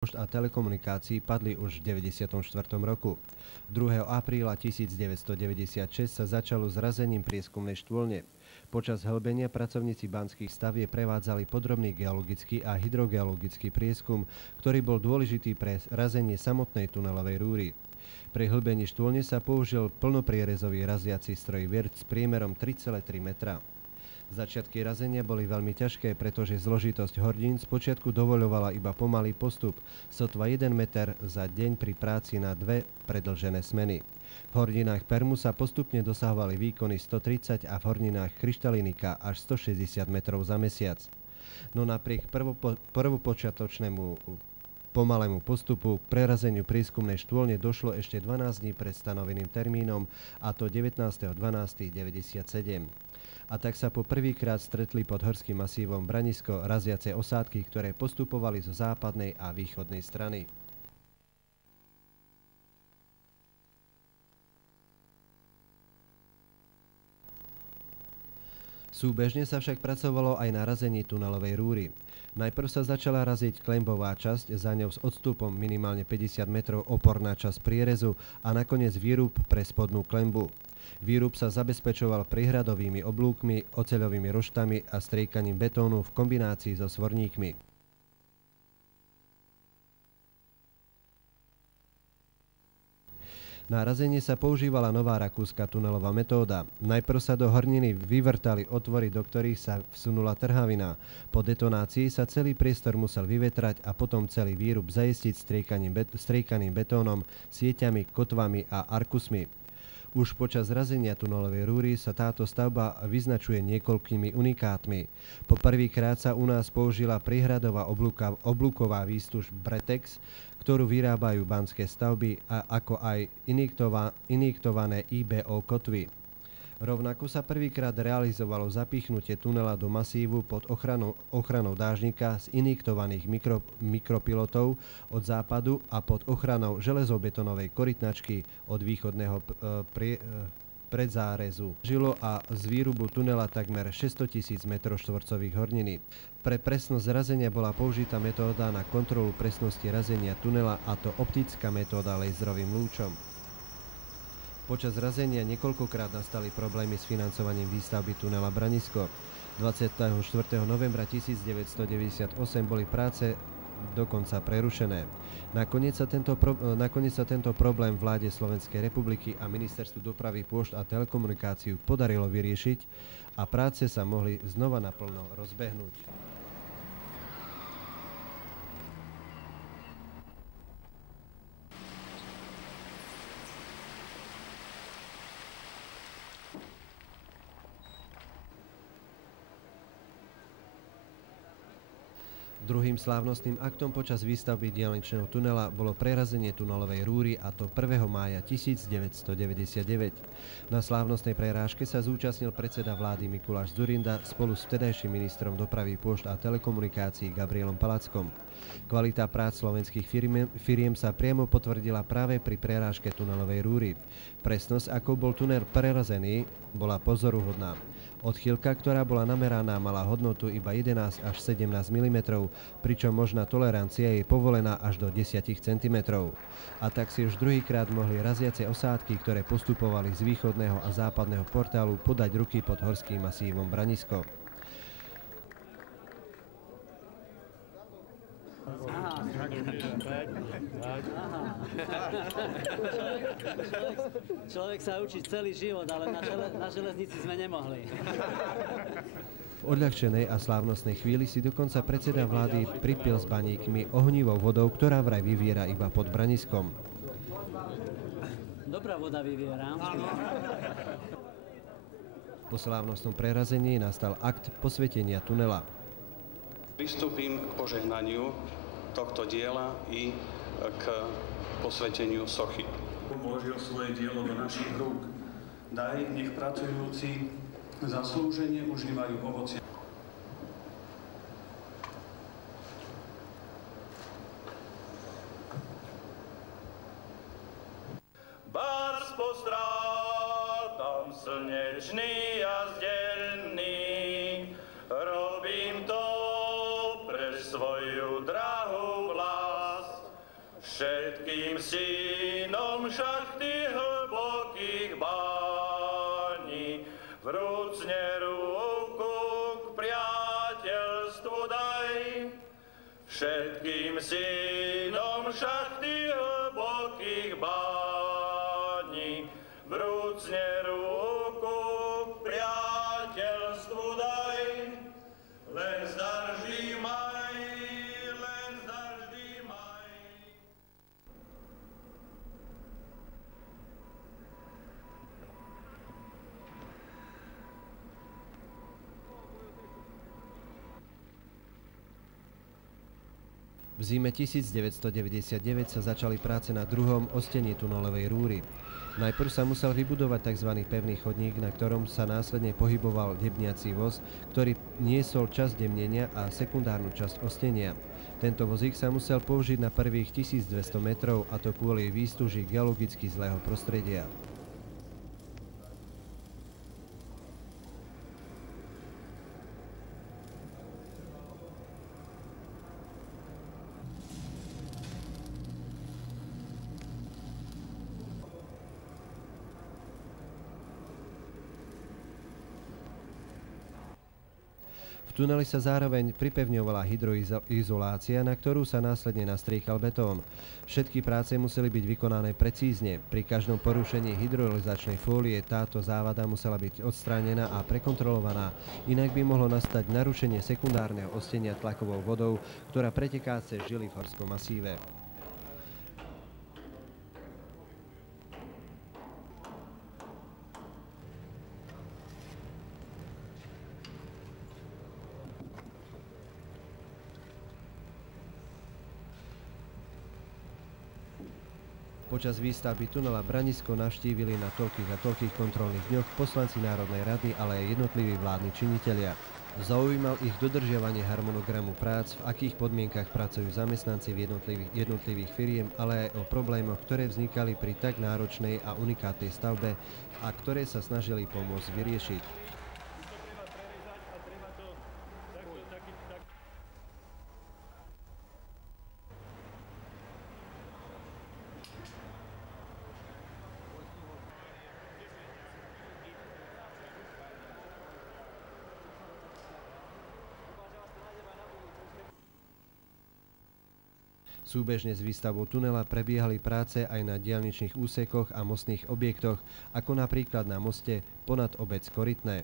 pošt a telekomunikácií padli už v 94. roku. 2. apríla 1996 sa začalo s razením prieskumnej štôlne. Počas hlbenia pracovníci banských stavieb prevádzali podrobný geologický a hydrogeologický prieskum, ktorý bol dôležitý pre razenie samotnej tunelovej rúry. Pri hlbení štôlne sa použil plnoprierezový raziaci stroj Wirth s priemerom 3,3 metra. Začiatky razenia boli veľmi ťažké, pretože zložitosť hornín spočiatku dovoľovala iba pomalý postup, sotva 1 meter za deň pri práci na 2 predĺžené smeny. V horninách Permu sa postupne dosahovali výkony 130 a v horninách Kryštalinika až 160 metrov za mesiac. No napriek prvopočiatočnému pomalému postupu k prerazeniu prieskumnej štôlne došlo ešte 12 dní pred stanoveným termínom, a to 19.12.97. A tak sa po prvýkrát stretli pod horským masívom Branisko raziace osádky, ktoré postupovali zo západnej a východnej strany. Súbežne sa však pracovalo aj na razení tunelovej rúry. Najprv sa začala raziť klembová časť, za ňou s odstupom minimálne 50 metrov oporná časť prierezu a nakoniec výrub pre spodnú klembu. Výrub sa zabezpečoval prihradovými oblúkmi, oceľovými roštami a striekaním betónu v kombinácii so svorníkmi. Na razenie sa používala nová rakúska tunelová metóda. Najprv sa do horniny vyvrtali otvory, do ktorých sa vsunula trhavina. Po detonácii sa celý priestor musel vyvetrať a potom celý výrub zaistiť striekaním betónom, sieťami, kotvami a arkusmi. Už počas razenia tunelovej rúry sa táto stavba vyznačuje niekoľkými unikátmi. Po prvýkrát sa u nás použila prihradová oblúková výstuž Bretex, ktorú vyrábajú banské stavby, ako aj injektované IBO kotvy. Rovnako sa prvýkrát realizovalo zapichnutie tunela do masívu pod ochranou dážnika z injektovaných mikropilotov od západu a pod ochranou železobetónovej korytnačky od východného predzárezu. Žilo a z výrubu tunela takmer 600 000 m2 horniny. Pre presnosť razenia bola použitá metóda na kontrolu presnosti razenia tunela, a to optická metóda laserovým lúčom. Počas razenia niekoľkokrát nastali problémy s financovaním výstavby tunela Branisko. 24. novembra 1998 boli práce dokonca prerušené. Nakoniec sa tento problém vláde Slovenskej republiky a Ministerstvu dopravy, pôšt a telekomunikáciu podarilo vyriešiť a práce sa mohli znova naplno rozbehnúť. Druhým slávnostným aktom počas výstavby diaľničného tunela bolo prerazenie tunelovej rúry, a to 1. mája 1999. Na slávnostnej prerážke sa zúčastnil predseda vlády Mikuláš Dzurinda spolu s vtedajším ministrom dopravy, pôšt a telekomunikácií Gabrielom Palackom. Kvalita prác slovenských firiem sa priamo potvrdila práve pri prerážke tunelovej rúry. Presnosť, ako bol tunel prerazený, bola pozoruhodná. Odchýlka, ktorá bola nameraná, mala hodnotu iba 11 až 17 mm, pričom možná tolerancia je povolená až do 10 cm. A tak si už druhýkrát mohli raziace osádky, ktoré postupovali z východného a západného portálu, podať ruky pod horským masívom Branisko. Človek sa učí celý život, ale na železnici sme nemohli. V odľahčenej a slávnostnej chvíli si dokonca predseda vlády pripil s baníkmi ohnivou vodou, ktorá vraj vyviera iba pod Braniskom. Dobrá voda vyviera. Po slávnostnom prerazení nastal akt posvetenia tunela. Pristúpim k požehnaniu tohto diela i k posveteniu sochy. Vložil svoje dielo do našich rúk. Daj, nech pracujúci zaslúžene užívajú ovocie. Bars postrádam slnečný a zdelný, robím to pre svoju drahú vlast. Všetkým synom šachty hlbokých bání vrúcne ruku k priateľstvu daj. Všetkým synom šachty hlbokých bání vrúcne ruku k priateľstvu daj. Len zdar vždy maj, len zdar vždy maj. V zime 1999 sa začali práce na druhom ostení tunelovej rúry. Najprv sa musel vybudovať tzv. Pevný chodník, na ktorom sa následne pohyboval debniací voz, ktorý niesol časť demnenia a sekundárnu časť ostenia. Tento vozík sa musel použiť na prvých 1200 metrov, a to kvôli výstuži geologicky zlého prostredia. V tuneli sa zároveň pripevňovala hydroizolácia, na ktorú sa následne nastriekal betón. Všetky práce museli byť vykonané precízne. Pri každom porušení hydroizačnej fólie táto závada musela byť odstránená a prekontrolovaná, inak by mohlo nastať narušenie sekundárneho ostenia tlakovou vodou, ktorá preteká cez žily v horskom masíve. Počas výstavby tunela Branisko navštívili na toľkých a toľkých kontrolných dňoch poslanci Národnej rady, ale aj jednotliví vládni činitelia. Zaujímal ich dodržiavanie harmonogramu prác, v akých podmienkach pracujú zamestnanci v jednotlivých firiem, ale aj o problémoch, ktoré vznikali pri tak náročnej a unikátnej stavbe a ktoré sa snažili pomôcť vyriešiť. Súbežne s výstavbou tunela prebiehali práce aj na diaľničných úsekoch a mostných objektoch, ako napríklad na moste ponad obec Korytné.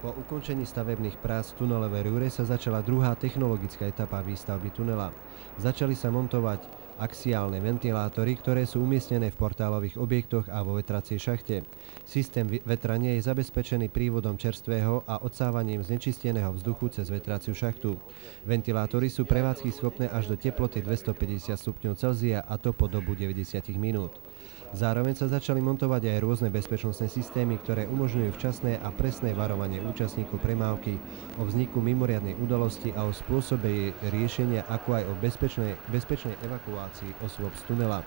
Po ukončení stavebných prác v tunelovej rúre sa začala druhá technologická etapa výstavby tunela. Začali sa montovať axiálne ventilátory, ktoré sú umiestnené v portálových objektoch a vo vetracej šachte. Systém vetrania je zabezpečený prívodom čerstvého a odsávaním znečisteného vzduchu cez vetraciu šachtu. Ventilátory sú prevádzky schopné až do teploty 250 stupňov Celzia, a to po dobu 90 minút. Zároveň sa začali montovať aj rôzne bezpečnostné systémy, ktoré umožňujú včasné a presné varovanie účastníkov premávky o vzniku mimoriadnej udalosti a o spôsobe jej riešenia, ako aj o bezpečnej evakuácii osôb z tunela.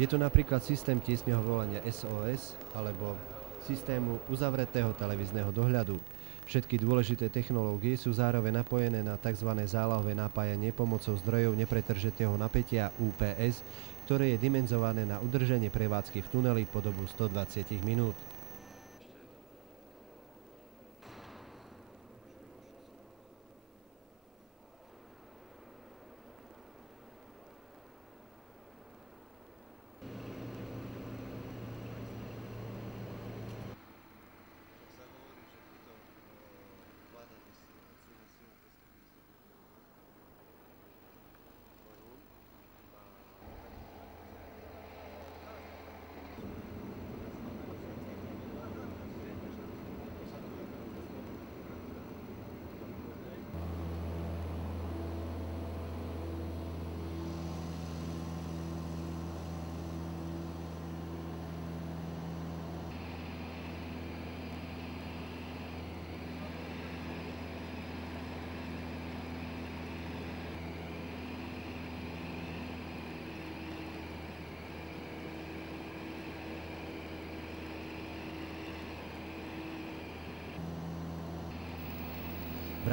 Je to napríklad systém tiesneho volania SOS alebo systému uzavretého televízneho dohľadu. Všetky dôležité technológie sú zároveň napojené na tzv. Zálohové napájanie pomocou zdrojov nepretržitého napätia UPS, ktoré je dimenzované na udržanie prevádzky v tuneli po dobu 120 minút.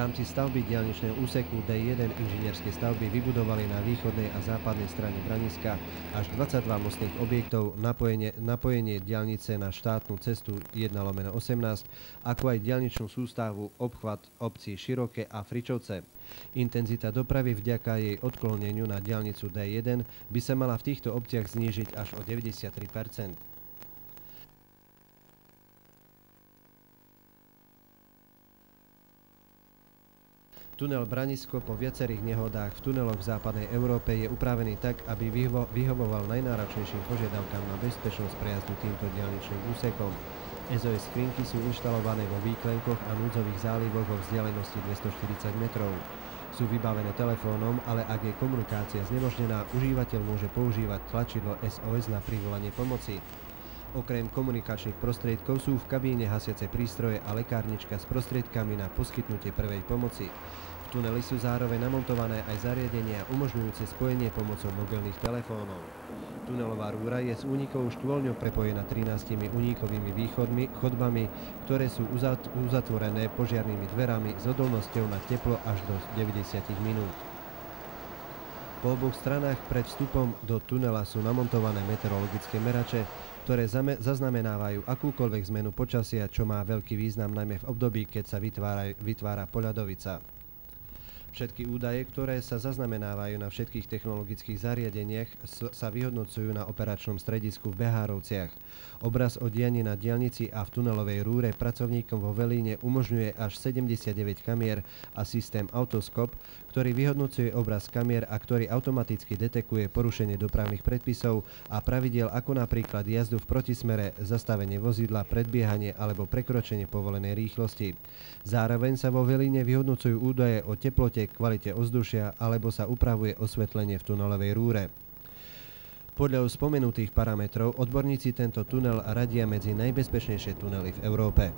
rámci stavby diaľničného úseku D1 inžinierskej stavby vybudovali na východnej a západnej strane Braniska až 22 mostných objektov, napojenie diaľnice na štátnu cestu 1/18, ako aj diaľničnú sústavu obchvat obcí Široké a Fričovce. Intenzita dopravy vďaka jej odkloneniu na diaľnicu D1 by sa mala v týchto obciach znížiť až o 93%. Tunel Branisko po viacerých nehodách v tuneloch v západnej Európe je upravený tak, aby vyhovoval najnáročnejším požiadavkám na bezpečnosť prejazdu týmto diaľničným úsekom. SOS skrinky sú inštalované vo výklenkoch a núdzových zálivoch vo vzdialenosti 240 metrov. Sú vybavené telefónom, ale ak je komunikácia znemožnená, užívateľ môže používať tlačidlo SOS na privolanie pomoci. Okrem komunikačných prostriedkov sú v kabíne hasiace prístroje a lekárnička s prostriedkami na poskytnutie prvej pomoci. V tuneli sú zároveň namontované aj zariadenia umožňujúce spojenie pomocou mobilných telefónov. Tunelová rúra je s únikovou štôľňou prepojená 13 únikovými chodbami, ktoré sú uzatvorené požiarnymi dverami s odolnosťou na teplo až do 90 minút. Po oboch stranách pred vstupom do tunela sú namontované meteorologické merače, ktoré zaznamenávajú akúkoľvek zmenu počasia, čo má veľký význam najmä v období, keď sa vytvára poľadovica. Všetky údaje, ktoré sa zaznamenávajú na všetkých technologických zariadeniach, sa vyhodnocujú na operačnom stredisku v Behárovciach. Obraz o dianí na diaľnici a v tunelovej rúre pracovníkom vo Velíne umožňuje až 79 kamier a systém Autoskop, ktorý vyhodnocuje obraz kamier a ktorý automaticky detekuje porušenie dopravných predpisov a pravidiel ako napríklad jazdu v protismere, zastavenie vozidla, predbiehanie alebo prekročenie povolenej rýchlosti. Zároveň sa vo Velíne vyhodnocujú údaje o teplote, kvalite ovzdušia alebo sa upravuje osvetlenie v tunelovej rúre. Podľa spomenutých parametrov odborníci tento tunel radia medzi najbezpečnejšie tunely v Európe.